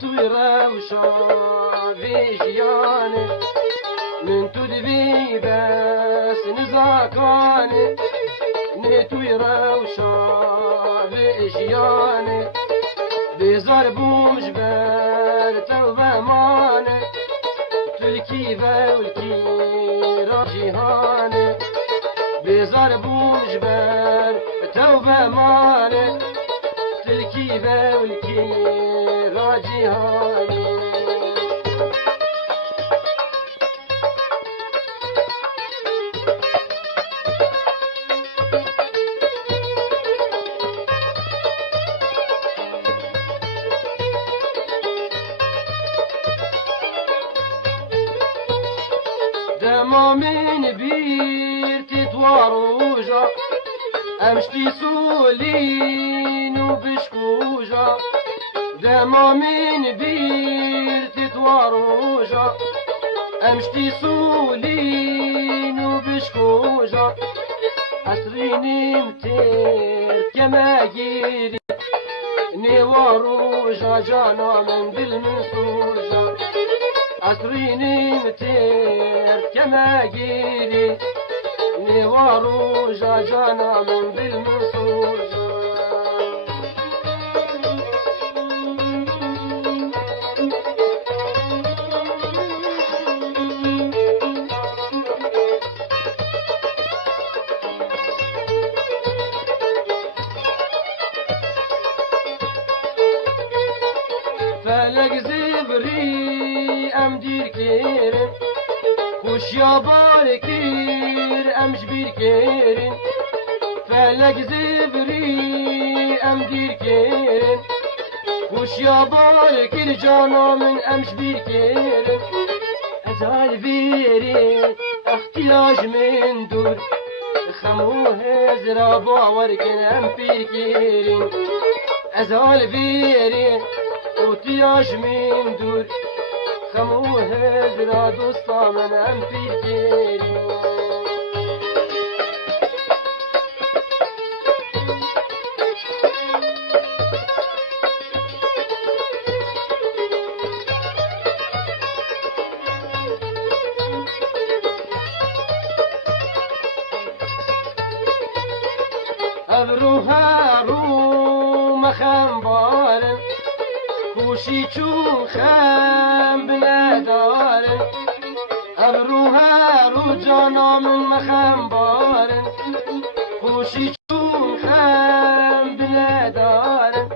توی روشا ویژیانه من تو دوی بس نزاکانه نه توی روشا ویژیانه بیزار بومش بر توبه مانه تلکی والکی را جیهانه بیزار بومش بر توبه مانه تلکی والکی را جیهانه دمامين بيرت تواروجا امشتي سولين وبشكوجا دمامين بيرت تواروجا امشتي سولين وبشكوجا عسريني متير كما جيري نواروجا جانا من دل منسوجا عسريني متير كما جيري نواروجا جانا من بالمنصوجا فلك زبري امدير كيرم خوش يا باركير امش بير كيرم فلك زبري امدير كيرم خوش يا باركير جانا من امش بير كيرم ازال فيري احتياج من دور خموه زرا باوركن ام بير كيرم ازال فيري احتياج من دور خموه زرا دوستا من ام پیکری ابروها رو مخم بارم خوشی چون خم بندارن ابروها رو جانا من مخم بارن خوشی چون خم بندارن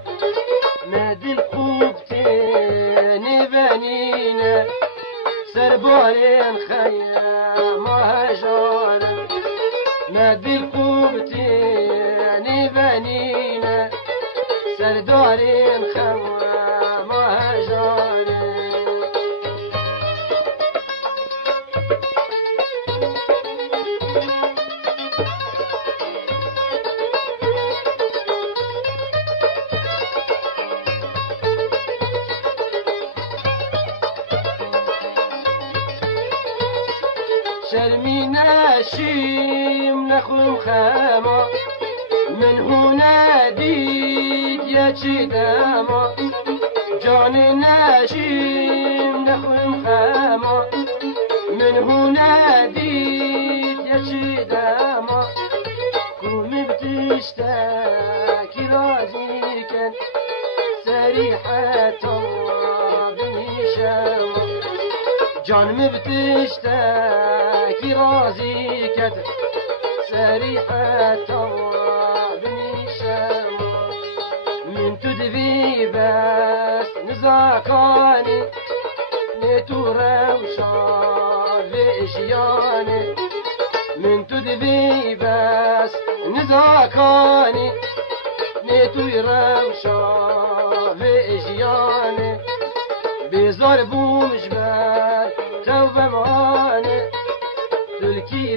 مدل خوب تینی بنینه سربارن خیم هجارن مدل خوب تینی بنینه سردارن خیم شرمي ناشيم نخلم خاما من هنا ديد يا تشداما جاني ناشيم نخلم خاما من هنا ديد يا تشداما قومي بتشتاكي رازي كان سريحة بني شاما جان بتشتاكي رازي كت سريحة بني شاما من تدبي بس نزاكاني نتورا وشار بإشياني من تدبي بس نزاكاني نتورا وشار بإشياني بزار بومش بال توبة معاني تلكي